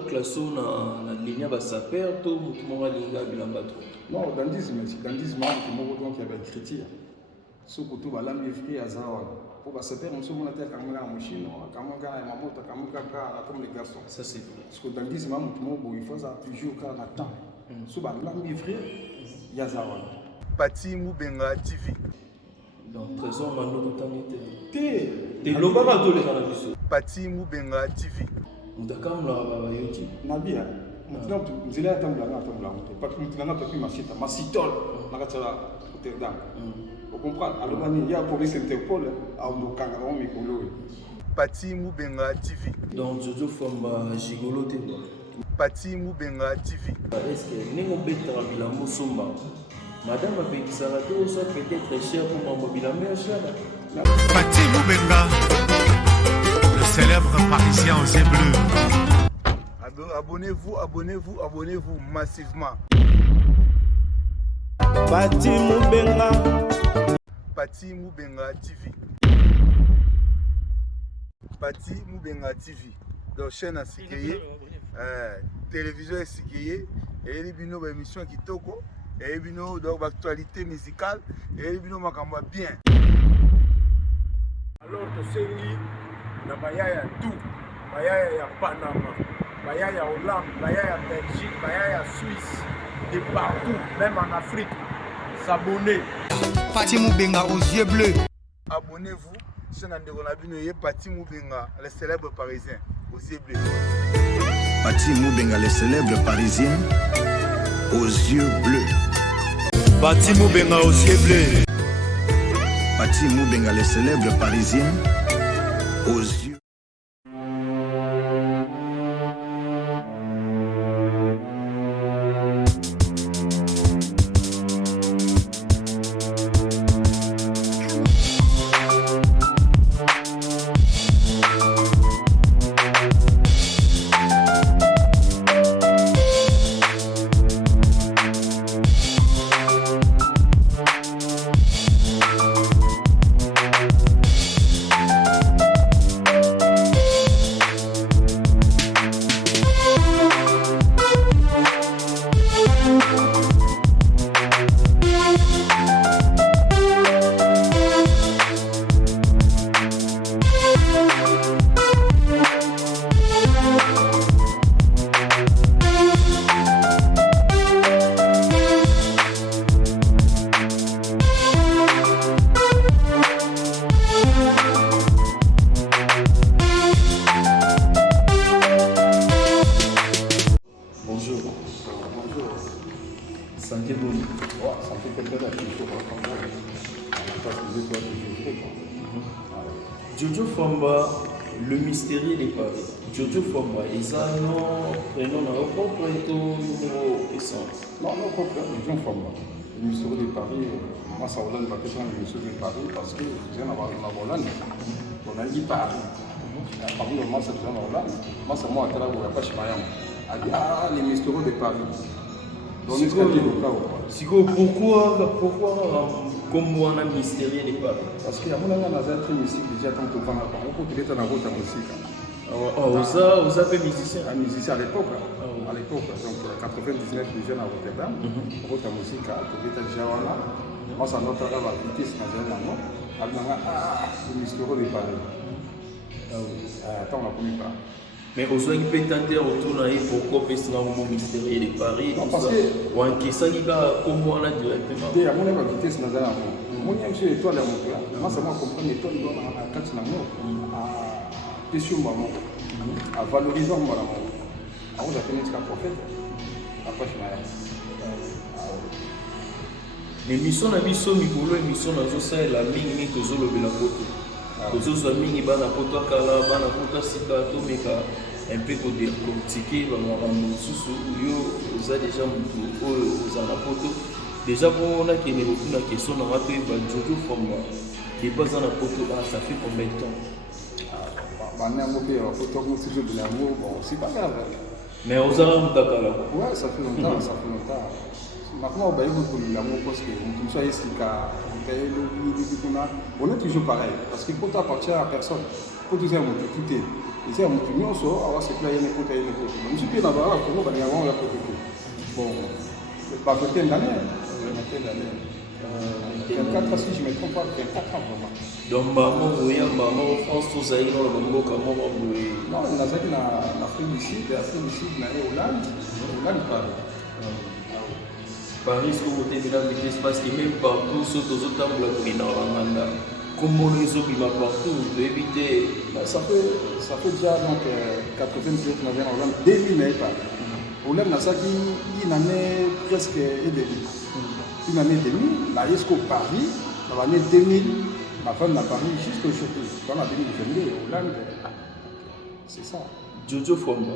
classe na ligne ba saper to mutumo linga bilamba to. Non, dandisme, donc il y avait critique. Ce que tu vas l'améliorer à Zawa. Pour va saper, on se met à terre comme un machine, comme un gars, ma moto, comme les garçons. Ça c'est vrai. Parce que dandisme, il faut ça toujours quand on attend. Ce va l'améliorer, il y a Zawa. Pati Moubenga TV. Donc trésor mano totamité. Te lobaka to les kana biso. Pati Moubenga TV. Mutaka mla ba yoti. Nabia. Maintenant, vous allez attendre la parce que nous avons pas pu ma citole, ma Rotterdam. Vous comprenez? Alors, il y a la police Interpol, à Cameroun, Mikolo. Pati Moubenga TV. Donc, Jojo Famba Gigolo te. Pati Moubenga TV. Est-ce que Nengo Beta Bilamo Somba, Madame Abekisara, soit peut-être cher pour mon Bilamé cher. Pati Moubenga, le célèbre parisien aux yeux bleus. Abonnez-vous massivement. Pati Moubenga. Pati Moubenga TV. Pati Moubenga TV. Donc chaîne à Sikeye, télévision à Sikeye, et les bino émission qui toko, et les bino donc actualité musicale, et les bino makamba bien. Alors que c'est lui, na bayaya tout, bayaya ya Panama. Bayaya Hollande, Bayaya Belgique, Bayaya Suisse, et partout, même en Afrique. S'abonner. Pati Moubenga aux yeux bleus. Abonnez-vous. C'est Pati Moubenga, le célèbre parisien, aux yeux bleus. Pati Moubenga, le célèbre parisien, aux yeux bleus. Pati Moubenga aux yeux bleus. Pati Moubenga, le célèbre parisien, aux yeux. Santé bonne. Ça fait quelques années qu'il faut reprendre. Jojo Famba, le mystérieux des Paris. Jojo Famba, et ça, non, prénom, non, propre et tout, numéro essence. Non, non, propre, Jojo Famba. Le mystérieux des Paris, moi, ça Hollande, ma question, le mystérieux des Paris, parce que je viens d'avoir une Hollande. On a dit Paris. Parmi moi, c'est déjà Hollande. Moi, c'est moi, à la pas chez Mayam. Elle dit, ah, les mystérieux des Paris. Siko, pourquoi comme on a mystérieux des Paris? Parce qu'il y a mon ami très mystique déjà tant que pendant beaucoup de temps dans la musique. Vous avez musicien? Un musicien à l'époque. À l'époque, donc 99 déjà à Rotterdam. Route musique à Tobeta Jawana. Moi, ça notre la vitesse nationale non. Le mystérieux des Paris. Attends, on n'a pas mis pas. Mais aux gens qui peuvent tenter retourner pourquoi faire cela au mystérieux de Paris? Non, parce que. Ou en question, il va comme on a directement. Il y a mon ami à vitesse nationale. Mon ami sur l'étoile à mon cœur. Moi, ça m'a compris l'étoile à 4 nations. À Tessio Maman. À valorisant mon amour. À vous appelez un prophète. Après, je m'arrête. L'émission na biso mikolo émission nazo sala mingi tozolo bela poto. Tozoza mingi bana poto kala bana poto sika to meka un peu ko décortiquer ba makambo susu yo oza déjà mutu oyo oza na poto. Déjà bon on a kene beaucoup na question na rato ba Jojo Famba qui passe na poto ça fait combien de temps? Bah n'importe quoi poto ko toujours de l'amour bon c'est pas grave. Mais oza mutakala. Ouais, ça fait longtemps, ça fait longtemps. Maintenant, on va y retrouver l'amour parce que tout ça est on est toujours pareil. Parce qu'il faut appartenir à personne. po toza moto tout eza ya moto nyonso awasepela ye nekota mosu mpe na baa kongo balinga bango ya poto te bon bavingtaine d'année 24 si je me trompe pas 24 ans vraiment donc bango boya bango France tozali na bamboka moko boye non nazalaki na Afrique du Sud na ye Hollande Paris au côté de la vitesse parce que même partout sur tous autant la communauté Rwanda comme on les oblige partout de éviter ça fait déjà donc 99 na bien Hollande 2000 mais pas Hollande na ça qui une année presque et demi une année et demie là jusqu'au Paris dans l'année 2000 ma femme à Paris jusqu'aujourd'hui dans la 2022 Hollande c'est ça Jojo Fomba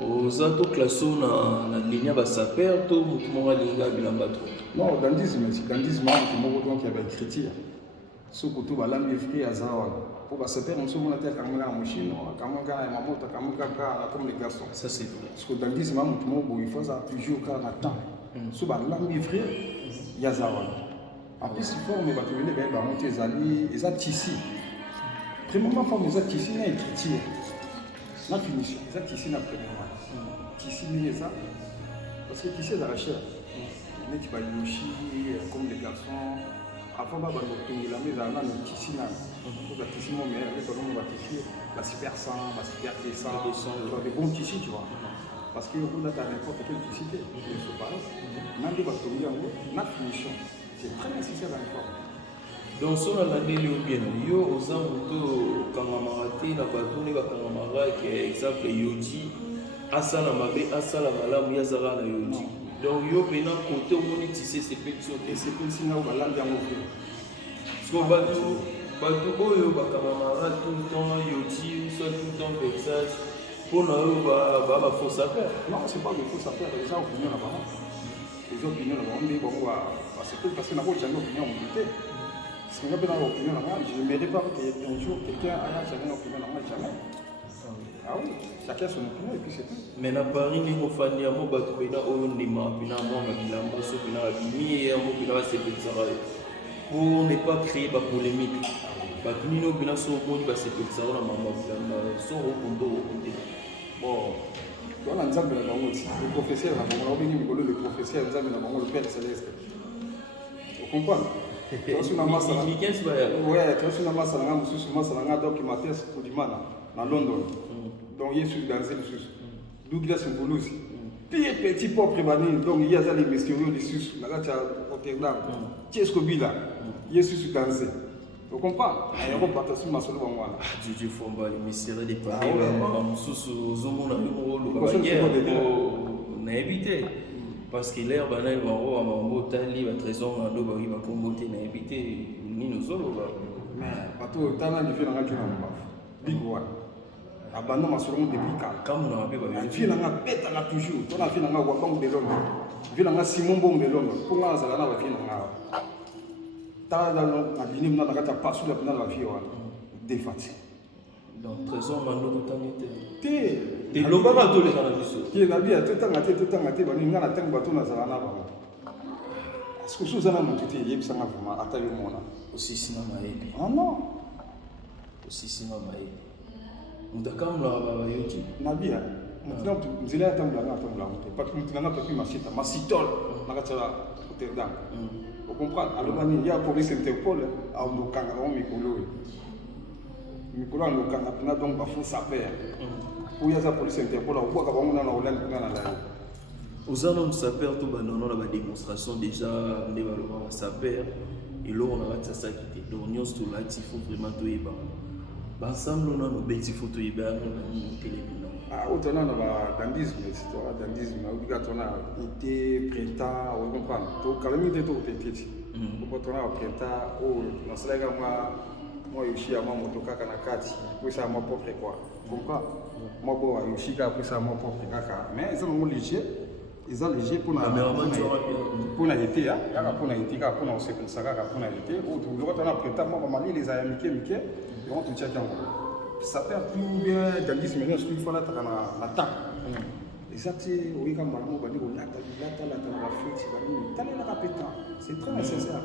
aux autres classes na ligne ba saper to mutu mo linga bilamba to non dandisme mutu moko donc ya ba écriture soko to balambi free azawa pour ba saper on se mona te kamanga na machine kamanga na mamoto kamanga comme les garçons ça c'est vrai parce que dandisme mutu moko il faut ça toujours quand na temps so balambi free ya zawa en plus forme ba to vele ba monter ezali eza tissu premièrement forme eza tissu na écriture na finition eza tissu na premièrement Ici, parce que ici, c'est la recherche. On est comme des garçons. Avant, on a la maison, on a un tissu. On a un tissu, mais on a la super 100, la super 200, des bons tissus, tu vois. Parce que on a n'importe quel tissu. On a des bâtons, on a finition. C'est très nécessaire dans le corps. donc sur la délai bien yo aux amoto kangamaraté na bato ne bakangamara que exemple yodi asala mabe asala malamu yazala na yodi donc yo pena côté omoni tissé c'est petit et c'est comme si na balanda yango so bato oyo bakangamara tout le temps yodi soit tout le temps vexage pour na yo ba faux affaire non c'est pas des faux affaires les gens opinion là-bas les opinions là-bas on dit bon c'est parce que na ko chango opinion on dit si on a bien l'opinion là-bas je ne mérite pas qu'un jour quelqu'un ait changé l'opinion là-bas jamais ah oui chacun son opinion et puis c'est tout mais na Paris ni mofandi ya mo bato pena oyo ndima pena mo bilamba so pena bimi ya mo pena se petsa pour ne pas créer ba polémique bato ni no pena so boni ba se petsa na mama bilamba so rokondo bon on a nzambe na bango le professeur na bango obengi mikolo le professeur nzambe na bango le père céleste vous comprenez kasi na masala ouais kasi na masala nga mususu masala nga documentaire pour dimana na London donc Yesu dans le sous Douglas Mbulusi pire petit propre bani donc il y a les mystérieux les sous la gacha Rotterdam Tiesko Bila Yesu danser vous comprenez aéro batasi masolo bangwana Dieu Fomba le mystérieux des Paris ba mususu zomona mo lo ba guerre na éviter parce que l'air banal va avoir un mot tali va trésor en dos va commonter na éviter ni nous solo va mais bateau tana de faire na radio na big one abandon masolo depuis quand on a be ba fi na beta na toujours to na fi na wa bango de Londres fi na Simon Bong de Londres pour nga za na ba fi na ta na binim na kata pasu la na la fi wa défati donc trésor mando totanité te loba ba to le kana biso ki na bia to tanga te bani nga na tango bato na za na ba est-ce que sous ana motuti yebisa nga vraiment ata yo mona aussi sina maebe ah non aussi sina maebe mutakamla ba yoti na bia mutina mzila ya tambula mutu parce que mutina na papi masitol na katala Rotterdam vous comprenez alors il y a police Interpol à ndokanga ba mikolo ndokanga pina donc ba faux saper pour y a police Interpol au boka ba ngona na Hollande kuna na la aux hommes saper to banono la démonstration déjà ne ba lo saper et là on a ça qui donc nous tout là il faut vraiment to yeba ba ensemble on a nos bêtis photo yeba na télévision ah autant na ba dandisme histoire dandisme obligatoire na été printemps on comprend to calamité to petit quand on a printemps oh na salaga moi yoshi ya moto kaka na kati pour ça moi propre quoi comprends moi bon yoshi ka pour ça moi propre kaka mais ils ont léger pour na été ya pour na été ka pour na se ça ka pour na été ou tout le temps na printemps moi mali les a mike et on te tient quand ça perd tout bien dans 10 minutes il faut la na ta exactement oui comme maman bani ko la fête bani tala na kapeta c'est très nécessaire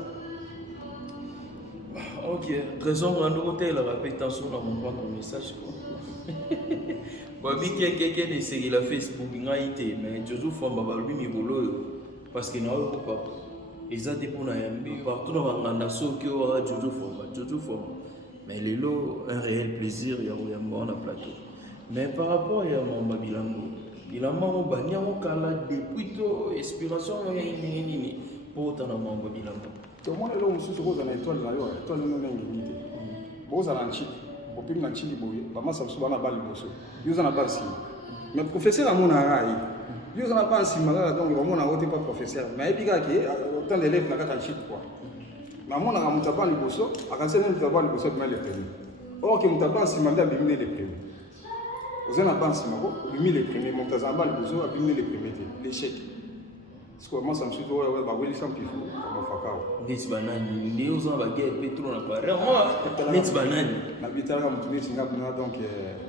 Ok, raison grande côté la répétition dans mon propre message quoi. Babi quelqu'un essaye la Facebook ngaité mais Jojo Famba babi mikolo parce que na pas ezate pour na yambi partout dans nganda soki o Jojo Famba mais lelo un réel plaisir ya yamba na plateau mais par rapport à Mamba Bilambo bania kala depuis to inspiration nini pour ta na Mamba Bilambo to mona lo mususu ko na étoile na yo étoile no ngi ngi boza na nchi opim na nchi boye ba masa biso bana bali boso yuza na basi mais professeur amona rai yuza na basi magala donc omona wote pas professeur mais ebika ke autant d'élèves na kata nchi quoi na mona ka mutabali boso akasema mutabali boso mais le premier or que mutabali simanda bimine le premier ozana basi mako bimine le premier mutazambali boso abimine le premier l'échec parce que moi ça me suit ouais ba weli sans pifou comme fakao neti banani ndio uzana ba guerre pétrole na pare moi neti banani na bitala mutuni singa buna donc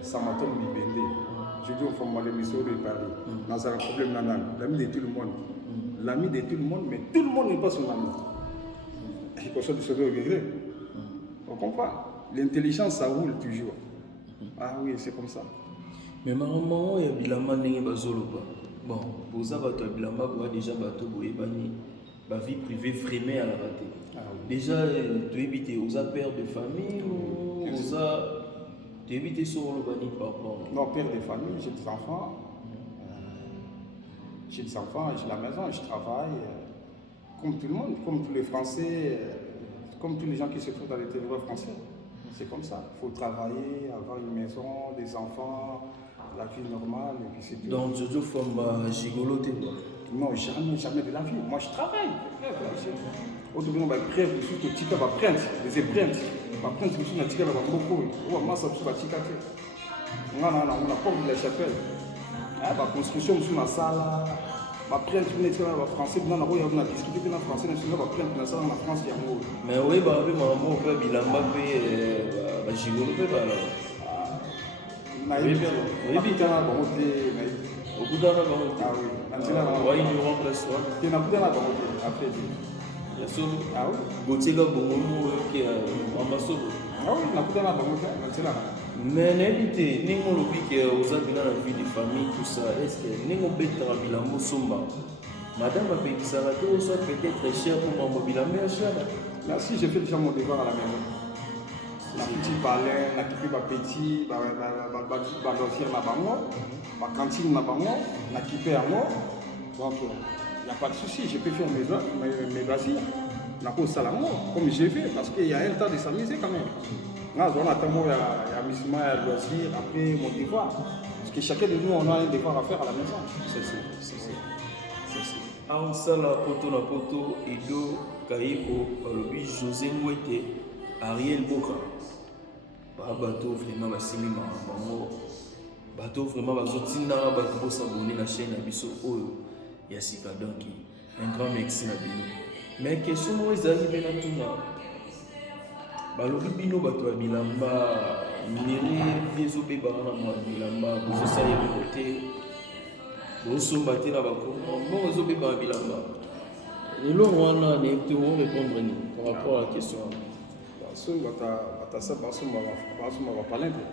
samaton bibende je dis au fond moi l'émission de Paris dans un problème nanan l'ami de tout le monde l'ami de tout le monde mais tout le monde n'est pas son ami il faut se sauver au gré on comprend l'intelligence ça roule toujours ah oui c'est comme ça mais maman ya bilamba ndenge bazoloba bon boza bato ya bilamba boa déjà bato boyebani ba vie privée vraiment à la raté déjà tu évites aux père de famille ou aux tu évites sur le bani papa non père de famille j'ai des enfants j'ai la maison je travaille comme tout le monde comme tous les Français comme tous les gens qui se trouvent dans les territoires français c'est comme ça il faut travailler avoir une maison des enfants la vie normale et puis c'est tout. Donc Jojo Famba gigoloté quoi. Non, jamais de la vie. Moi je travaille. Autrement, bah crève, surtout tika va prendre des empreintes. Va prendre ce que tika va beaucoup. Ou moi ça va tika. On a porte de la chapelle. Ah bah construction sur la salle. Va prendre une école en français, on a discuté en français, on va prendre la salle en France il y a mot. Mais oui, bah oui, maman peut bilamba bah gigoloté bah oui, Okutana Barote. Okutana Barote. Ah oui. Antila Barote. Oui, il y aura place. Il y a Okutana Barote. Après. Ah oui. Gotega Bongomo qui est ambassadeur. Ah oui, Okutana Barote. Antila. Mais n'habitez, n'importe l'obi qui est aux habitants de la vie de famille, tout ça. Est-ce que n'importe quoi Bilambo Somba. Madame a payé ça, soit peut-être très cher pour Mambo Bilambo cher. Merci, j'ai fait déjà mon devoir à la maison. La petite palais, la petite petit, la dossière na bango, la cantine na bango, la kipé à moi. Donc il n'y a pas de souci, je peux faire mes loisirs. La cause salamo, comme j'ai fait, parce qu'il y a un temps de s'amuser quand même. Là, on attend moi à amusement, à loisir, après mon devoir. Parce que chacun de nous, on a un devoir à faire à la maison. C'est en sala poto na poto, Edo, Kaiko, Alobi, José Mouete, Ariel Boka. Bateau vraiment basimi mamango bateau vraiment bazotinda bato bo s'abonner la chaîne à biso oyo ya sika donc un grand merci na bino mais question moi ezali bena tuna balobi bino bato ya bilamba miri viezo be bana na bilamba bozo sala côté bozo mbaté na bakoma bon bozo be ba bilamba lelo wana ne te répondre ni par rapport à la question batasa basoma bapalente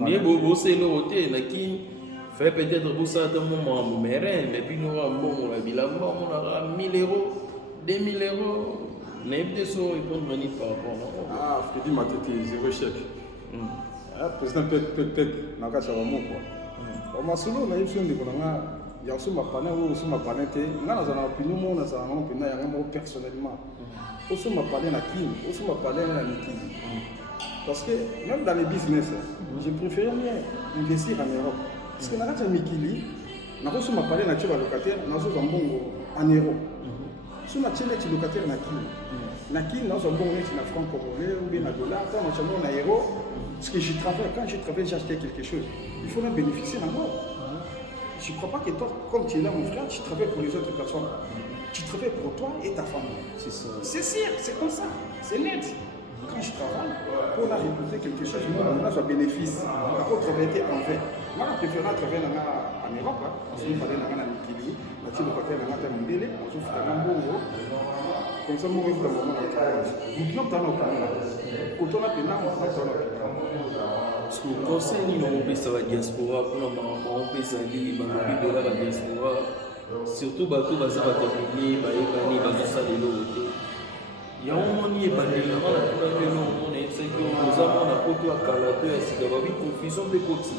mais bosele ote naki fait peut-être bosa ta moment merin mais puis nous bon la bilamba on a 1000 euros 2000 euros n'habite so répondre ni par rapport ah Freddy Matete zéro chèque président peut-être na kasa ba moko ba masolo na yipso ndiko na ya soma pana ou soma palente ngana za na opinion mo na za na opinion ya mo personnellement aussi m'a parlé na Kim, aussi m'a parlé na Niki. Parce que même dans les business, je préfère mieux investir en Europe. Parce que dans le Mikili, na aussi m'a parlé na tu locataire, na zo zambongo en euros. Si on a télé tu locataire na Kim. Na Kim na zambongo na franc congolais ou bien na dollar, quand on chambon na euro. Parce que je travaille, quand je travaille, j'ai acheté quelque chose. Il faut même bénéficier en moi. Je ne crois pas que toi, comme tu es là, mon frère, tu travailles pour les autres personnes. Tu travailles pour toi et ta famille. C'est ça. C'est sûr, c'est comme ça. C'est net. Quand je travaille, pour la récolter quelque chose, on a un bénéfice. On peut travailler en fait. Moi, je préfère travailler en Europe. Parce qu'il fallait en Mikili, en batie lokataire na ngata mondele ozofutaka mbongo comme ça mbongo efuta bango na bakiponge motu na kotala na okanga kotona mpena motu na kotala na okanga conseil nini opesa badiaspora mpona makambo ezali balobi bela badiaspora surtout bato baza batermine bayebani bazosala eloko te yango moni ebandeli nanga na tuna mpe eloko mona yebisaki oza mwana poto ya kala to ya sika babi confusion mpe koti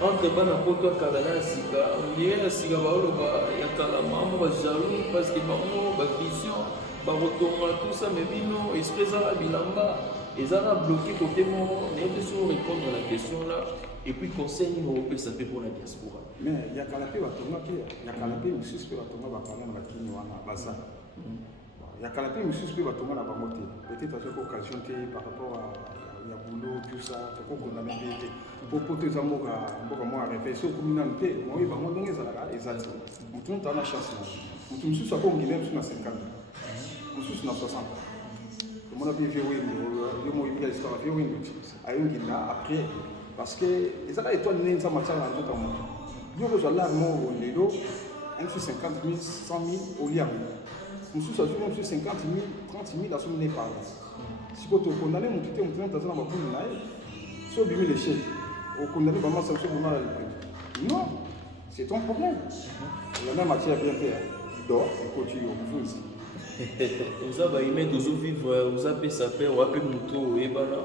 entre bana poto ya kala na ya sika ondire ya sika baoloba ya kala mamo bajalou parce que bango bavision bakotonga tout ça mais bino esprit ezala bilamba ezala bloqué côté moko nayebi so répondre à la question là et puis conseil nini opesa mpe mpona diaspora mais ya kala mpe batonga mpe ya kala mpe mosusu mpe batonga bapanga na bakini wana baza ya kala mpe mosusu mpe batonga na bango te peut-être azwaki occasion te par rapport ya boulot tout ça tokokondame mpe te po to eza mboka moko areve so okomi nanu te moi bango ndenge ezalaka eza te motu moto ana chance na motu mosusu akongile mosusu na 50 mosusu na 60 omona mpe vie wendo yo moyebika histoire vie wendo ayongila après parce que ezala étoile nini nzambe atiaka na nzoka moto yo kozwa lare moko lelo un sur 50 000 100 000 oliango mosusu azwi même sur 50 000 30 000 asomine parle sikoyo tokondane motu te motu neti aza na babulu na ye so obimi l'échec okondane bamasa so bona non c'est ton problème la même matière bien te dor ekoti yo mofunzi oza baime tozovivre ozapesa mpe wape moto oyebana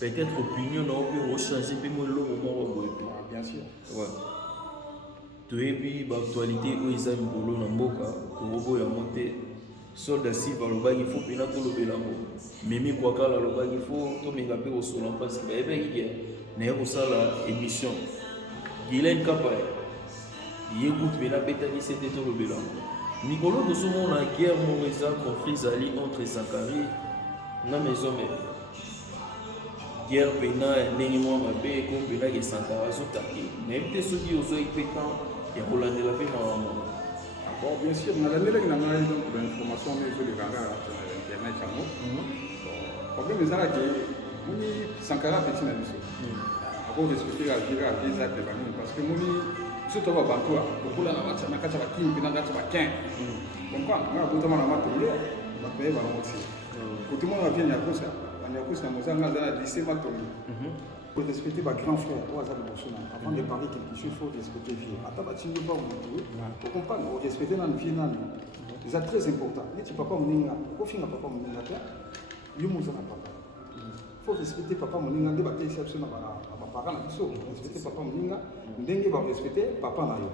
peut-être opinion na ope ochange mpe mo eloko moko boye mpe bien sûr toyebi baactualité oyo eza mikolo na mboka tokoboyango te soldat silva alobaki fo mpena tolobela ngo memi kwakala alobaki fo tomenga mpe kosola mpasi bayebaki ke naye kosala émission gilen kapa ye kutu mpena betaki se te tolobela ngo mikolo tozomona guerre moko eza conflit ezali entre zakari na maison mare guerre mpena ya ndenge mwa mabe ko mpena ke sankara azotaki nayebi te soki ozwaki mpe temps ya kolandela mpe makambo bon bien sûr nalandelaki na ngai donc bainformation oyo ezolekanga na internet yango problème ezalaki moni sankara apeti na biso akorespecte kavira avisa te banini parce que moni biso to babantu kokola na kati ya bakini mpena kati ya bakin comprendre ngai abotama na matonge bato baye bango ti kote mona bavie nyakosa banyakosa na mozanga aza na lycée matonge pour respecter ma grand frère, avant de parler quelque chose, il faut respecter vie. Attends, tu ne veux pas vous comprendre, vous respectez dans le vie. C'est très important. Mais tu papa moninga, au final papa moninga, il faut respecter papa moninga, débattre ici absolument ma parent, respecter papa moninga, dengue va respecter papa na yo.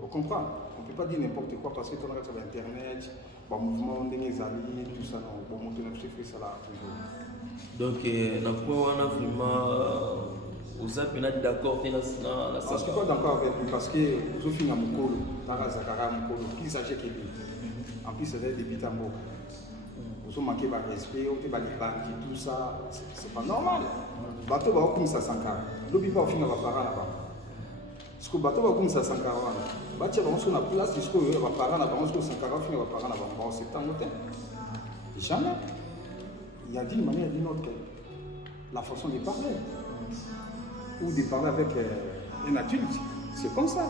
Vous comprenez? On ne peut pas dire n'importe quoi parce que tu as sur internet, le mouvement dengue zali, tout ça, bon monter notre chiffre ça là toujours. Donc, na quoi on a vraiment vous êtes d'accord avec la parce que pas d'accord avec lui parce que je suis dans mon colo, Tara Zakara mon colo, qui s'agit que en plus c'est des débutants bon. Vous manquez de respect, vous avez des banques tout ça, c'est pas normal. Bateau va comme ça Sankara. L'obi pas au final va parler là-bas. Parce que bateau va comme ça Sankara. Bateau va sur la place jusqu'au va parler là-bas, jusqu'au Sankara final va parler là-bas. Bon, c'est tant longtemps. Jamais. Il y a d'une manière ou d'une autre la façon de parler ou de parler avec un adulte, c'est comme ça.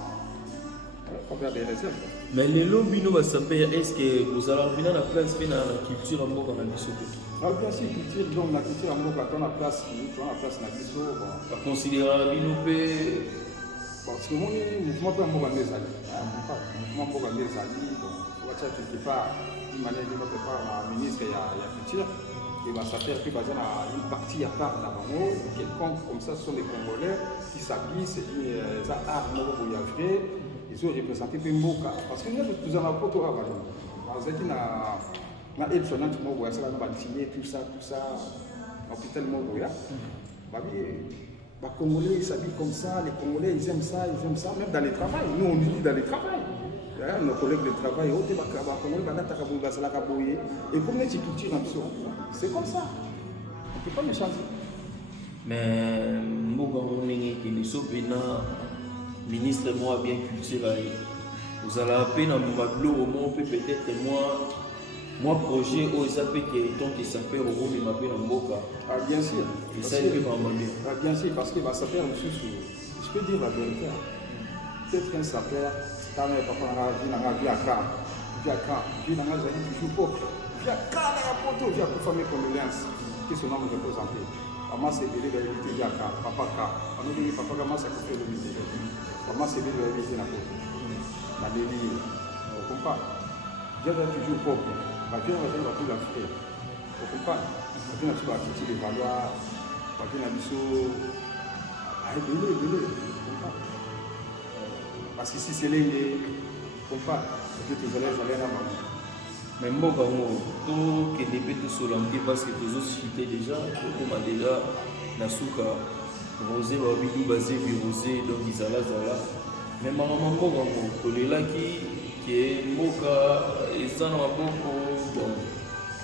Il faut faire des réserves. Mais les lobbies, est-ce que vous allez revenir à la place de la culture en Moka dans le bien sûr, culture, donc la culture en Moka, dans la place dans le Bisso. On considère la Binopé. Parce que mon mouvement peut en des alliés. Le mouvement peut des alliés. On va dire quelque part, d'une manière ou d'une autre part, la ministre et la culture. Et va s'affaire que basé dans une partie à part d'abord, quelconque comme ça, ce sont les Congolais qui s'habillent, c'est des arts pour y avoir, ils ont représenté Pemboka. Parce que nous avons pas tout à voir. Parce que na Epson, tu m'as ça, on va signer tout ça, l'hôpital Mogoya. Les Congolais s'habillent comme ça, les Congolais ils aiment ça, même dans le travail. Nous on dit dans le travail. Nos collègues de travail, et comme les cultures en dessous, c'est comme ça. On ne peut pas les changer. Mais ministre moi bien culturel. Vous allez appeler dans mon peut-être moi projet où ils appellent que s'appelle au Rome m'appelle en Boka. Ah bien sûr. Et ça il peut m'en bien sûr parce que ça fait un souci. Je peux dire la vérité. peut-être un sapeur, quand même, papa n'a vu à Car, vu n'a jamais toujours pauvre. Vu à Car, il y a poto, vu à pour famille condoléances, qui son nom repose en paix. Maman s'est belé de l'éviter via Car, papa Car. On nous dit, papa, comment ça fait le métier? Maman s'est belé de l'éviter la poto. La délie, on comprend. Dieu est toujours pauvre. Ma vie, on va tout la faire. On comprend. Ma vie, on va tout les valoirs. Ma vie, on a dit belé. Parce que si c'est l'année, on comprend. Peut-être que vous allez là maman. Mais moi, tout qui est tout solanté parce que tous autres cités déjà, on a déjà Nasuka, Rosé, Babidou, Basé, Rosé, donc Izala, Zala. Mais maman, tout les là qui est Moka, et ça n'a pas beaucoup.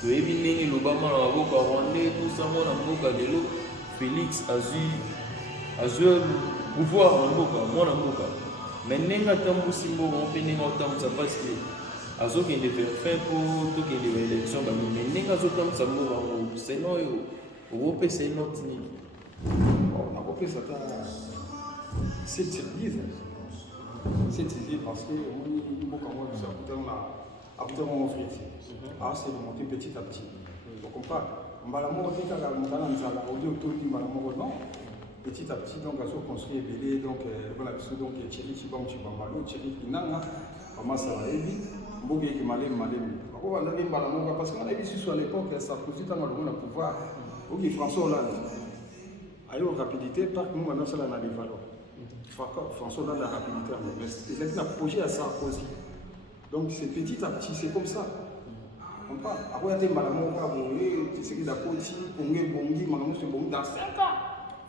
Le Ebineni, l'Obama, n'a pas beaucoup Rwandais, tout ça, moi, n'a pas beaucoup de l'eau. Félix a eu pouvoir en Moka, moi, n'a pas beaucoup. Mais nenga tambu simbo on peut nenga tambu ça parce que azo qui devait faire pour tout qui devait élection mais nenga azo tambu ça mo c'est non yo Europe c'est notre ni on a compris ça c'est tiré parce que on beaucoup moi ça après on offre c'est de monter petit à petit donc on parle mbala mo dit ka mutana nzala audio tout di mbala mo non petit à petit, donc, à se construire belé, donc, donc, Thierry Chibam Chibambalo, Thierry Kinanga, comment ça va aller, Mbogé qui m'a parce qu'on a vu sur l'époque, Sarkozy, dans le pouvoir, ok, François Hollande, a eu rapidité, par contre, maintenant, ça n'a pas de valeur. François Hollande a rapidité, mais c'est un projet à Sarkozy. Donc, c'est petit à petit, c'est comme ça. On parle. Après, il y a des malades, tu sais qu'il y a des petits, dans 5 ans.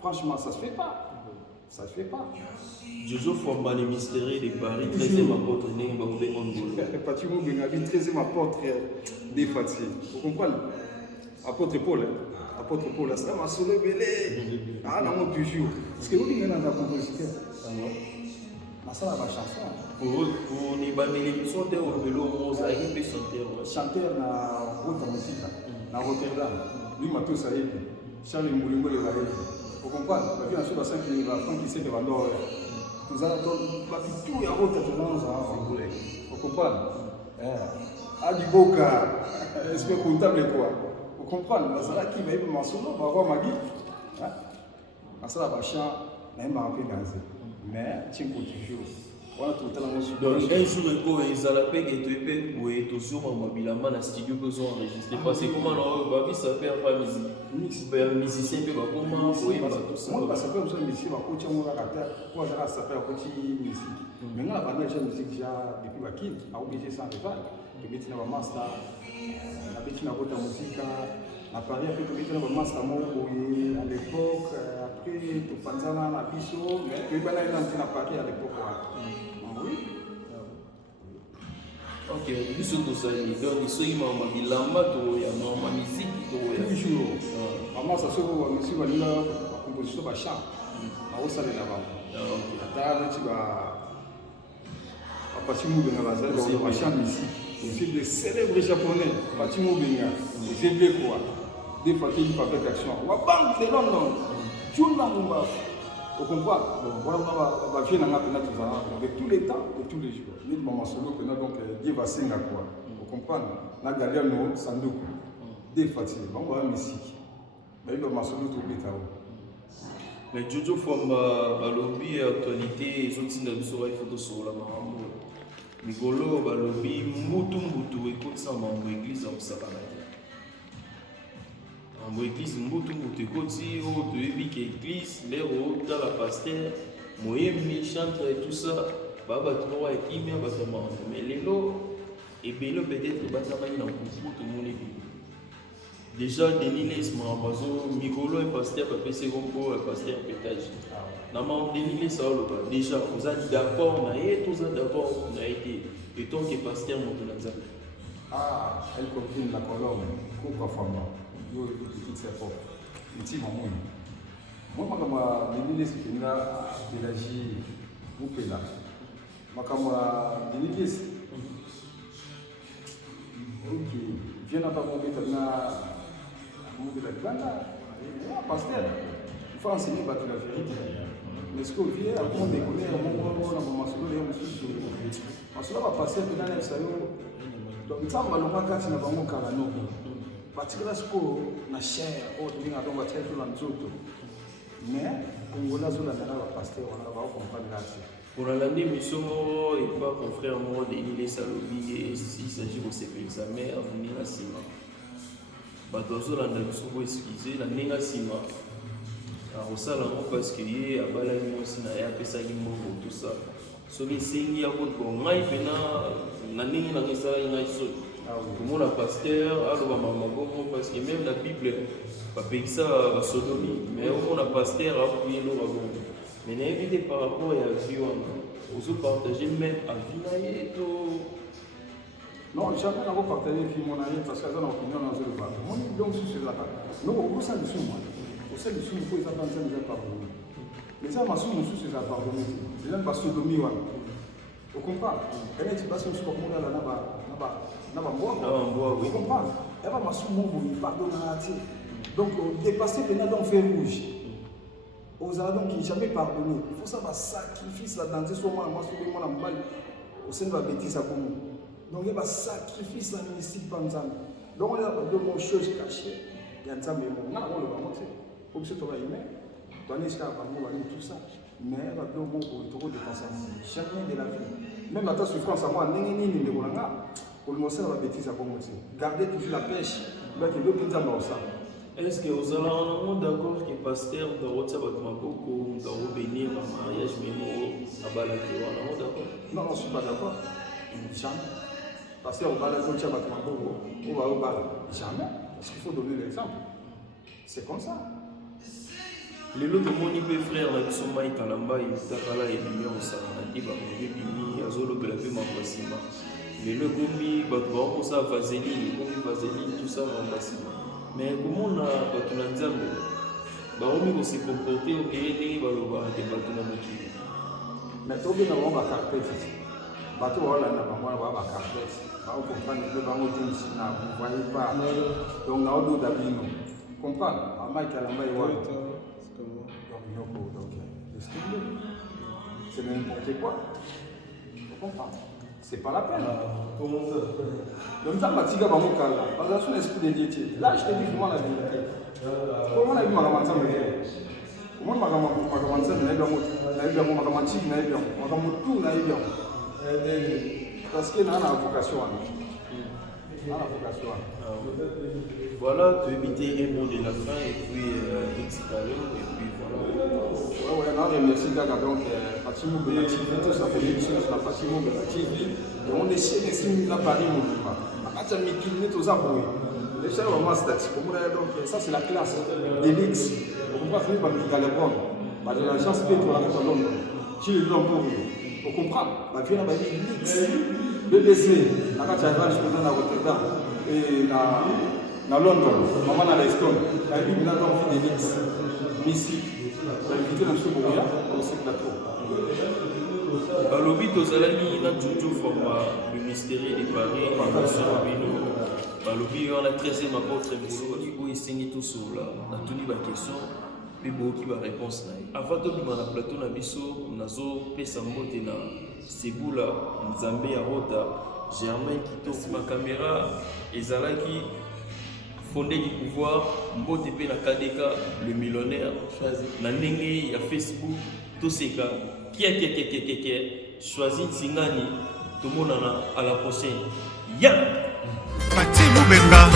Franchement, ça ne se fait pas. Ça ne se fait pas. Jojo Fomba, les mystérieux de Paris, 13e apôtre, n'est pas ouvert en boulot. Patrick Bengabi, 13e apôtre des Fatih. Vous comprenez? Apôtre Paul, ça m'a sauvé belé. Ah, non, toujours. Parce que vous avez dans la composition. Ça va chanson. Pour les banniers, chanteur au vélo, on a une chanteur. Chanteur na route en musique, na Rotterdam. Lui, m'a tout ça. Charles Moulimbo de Valérie. Vous comprenez? La vie en soi, c'est qu'il va prendre qui sait de Vandor. Tout ça, tout est en route à tout le monde. Vous comprenez? Adiboka, espèce comptable quoi. Vous comprenez? Ça là qui va être mon solo, va voir Magui. Ça va chant, même un peu dansé. Mais, tu peux toujours. Donc un jour ils allaient payer et tu peux toujours mobilement dans studio que sont enregistrés parce que comment on va vivre ça faire pas musique musicien peut pas comment oui tout ça moi parce que comme ça musique va coacher mon caractère moi ça s'appelle coacher musique maintenant la bande de musique déjà depuis Bakine a obligé ça de faire que maintenant va master la petite na côté musique à Paris après que maintenant va master moi à l'époque après tout panzana na biso mais que bana ina na Paris à l'époque oui. Ok, nous sommes tous amis. Donc, nous sommes en bilamba, il y a ma musique. Toujours. Maman, ça se voit, monsieur, va la composition va chant. On va saler là-bas. Là, tu vas. À partir de Moubenga, on va chanter ici. C'est des célèbres japonais. À partir de Moubenga, c'est bien quoi. Des fois, il faut faire action. On va banque, c'est non. Tu n'as pas. Vous comprenez? Voilà, on va venir avec tous les temps et tous les jours. Mais maman solo, donc Dieu va s'engager quoi. Vous comprenez? La galère nous sanduku. Des fatigues, on va musique. Mais le masolo tout est là. Mais Jojo Fomba, balobi actualité, ils ont dit que nous aurions photo sur la maman. Mikolo, balobi, mbutu, écoute ça, maman, église en Sabana. En église, mbutu, écoute ça, tu es bien église, les routes, dans la pasteur, Moyemi, chante et tout ça, Baba, tu vois, et qui vient, mais les lots, et bien peut-être, Batamani, dans le coup, tout le monde est bien. Déjà, Denis Lesman, Mikolo est pasteur, Papé Rombo est pasteur pétage. Denis Lesman, déjà, vous avez d'accord, on a été, tout ça d'abord, on a été, et tant que pasteur, on a été. Ah, elle copine la colonne, coupe à femme, yo, toute sa porte. Petit maman. Moi, Denis Lesman, qui est là, Pélagie, vous pouvez là. Denis Lesman, ok, viens là, pas tomber, de la grande pasteur, il faut enseigner la vérité. Mais ce que vous voyez, avant de décoller, on va passer dans les salons. Donc, ça va nous faire quand il n'y a pas de carano. Particulièrement ce qu'on a cher, on a donc à faire dans l'autre. Mais, on a besoin d'aller à passer, on va comprendre là. Pour l'année, mission et pas mon frère moi de l'île Salobi et s'il s'agit de sécuriser sa mère, venir à Sima. Bateau là, on a besoin d'excuser la néga Sima. Alors ça là, parce qu'il y a balai aussi na ya pesa kimbo tout ça. So les singi à votre bon, ngai pena na néga na ngisa ngai so. Comme on a pasteur, alors maman bon parce que même la Bible pas payer ça à sodomie, mais on a pasteur à appuyer le rabon. Mais n'invitez par rapport à la vie, on se partager même à Vinaye. Non, jamais on va partager avec mon ami parce que dans l'opinion, on a le bas. Mon donc sur la table. Non, au sein de sous moi. Au sein de sous, il faut les attendre, ils ont pardonné. Mais ça, ma sous, mon sous, c'est pardonné. Je n'aime pas sodomie. Vous comprenez? Elle est passée au sport, là, n'a pas boire. Vous comprenez? Elle va ma sous, mon pardonne à la tête. Donc, dépasser maintenant dans le fer rouge. Aux Arabes qui n'ont jamais pardonné. Il faut savoir sacrifice là dans soit moi, la balle au sein de la bêtise à Boumou. Donc il y a un sacrifice là, mystique par exemple. Donc on a deux mots choses cachées. Il y a un temps, mais on a le vraiment, comme si tu vas aimer. Tu as tout ça. Mais il y a deux mots pour te dépasser. Jamais de la vie. Même la ta souffrance à moi, pour le mot la bêtise à Boumou. Gardez toujours la pêche. Il y a deux petits amours ça. Est-ce que vous allez d'accord que pasteur dans votre beaucoup dans bénir un mariage mais à Balaké, on est d'accord? Non, je ne suis pas d'accord. Jamais. Pasteur au Balaké, on va au Balaké. Jamais. Parce qu'il faut donner l'exemple. C'est comme ça. Les autres moniques frères, la mission Maï Kalamba, il Takala et Bimia au Sarana, il va trouver Bimi, Azolo Belapé Mambasima. Les autres commis, Batouan, ça, Vaseline, Vaseline, tout ça, Mambasima. Mais comment on a battu la Nzambe? On s'est comporté au pays de Baloba et battu la Moki. Mais tout le monde a carpette. Bateau, on a pas carpette. On comprend que le bango de China, vous ne voyez pas. Donc, on a d'autres d'abino. Comprendre? À Mike Alamba et Wall. Donc, c'est n'importe quoi. Vous comprenez? C'est pas la peine. Donc ça m'a tiré dans mon cas là. Parce que son esprit de Dieu. Là, je te dis vraiment la vérité. Comment on a vu ma maman ça me fait? Comment ma maman ça me fait? Ma maman tique n'a bien. Ma maman tout n'a bien. Parce qu'il y a une vocation. Voilà, tu éviter les mots de la fin et puis tout ce calme et puis voilà. Ouais, non, merci Gaga. Donc, Patimo Benative, tout ça pour les choses, la Patimo Benative, et on essaie de signer la Paris Mouvement. À tu as mis qu'il met aux aboués. Les chers vraiment stats. Donc, ça, c'est la classe d'élite. On va finir par le Galabon. Par l'agence Pétro à Londres. Tu es l'homme pour vous. On comprend. Ma fille n'a pas dit l'élite. BBC, la carte à la Rotterdam et na London, maman na Leston, la vie de la fille d'élite. Mystique. La vie de la Soboria, on sait que la trop. Balobi tozalaki na Jojo format le mystère de Paris, Balobi on a 13e apôtre Mbolo, il signe tout sur là, na tuni ba question, puis beaucoup ba réponse na. Avant de bima na plateau na biso, nazo pesa mbote na Sebula, Nzambe ya Rota, Germain Kito, ma caméra ezalaki fondé du pouvoir, mbote pe na KDK, le millionnaire, na ndenge ya Facebook, tout ces cas. Qui choisit Singani, tout le monde à la prochaine. Ya! Pati Moubenga,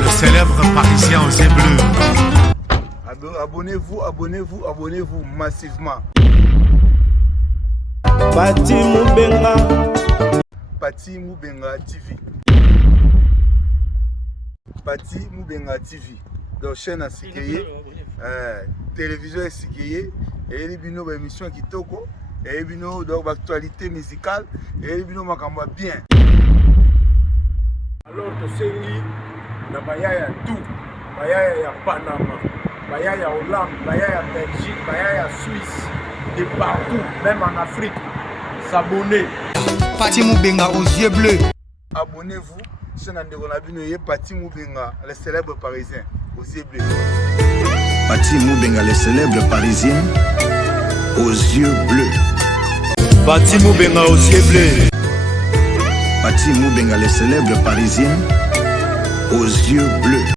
le célèbre parisien aux yeux bleus. Abonnez-vous massivement. Pati Moubenga. Pati Moubenga TV. Pati Moubenga TV. Donc chaîne à Sikeye, télévision à Sikeye. Et les bino émission qui toko et les bino donc actualité musicale et les bino makamba bien. Alors to sengi na bayaya tout, bayaya ya Panama, bayaya ya Hollande, bayaya ya Belgique, bayaya ya Suisse, de partout, même en Afrique. S'abonner. Pati Moubenga aux yeux bleus. Abonnez-vous, c'est Nandego Nabino et Pati Moubenga, le célèbre parisien aux yeux bleus. Pati Moubenga, les célèbres parisiens aux yeux bleus. Pati Moubenga aux yeux bleus. Pati Moubenga, les célèbres parisiens, aux yeux bleus.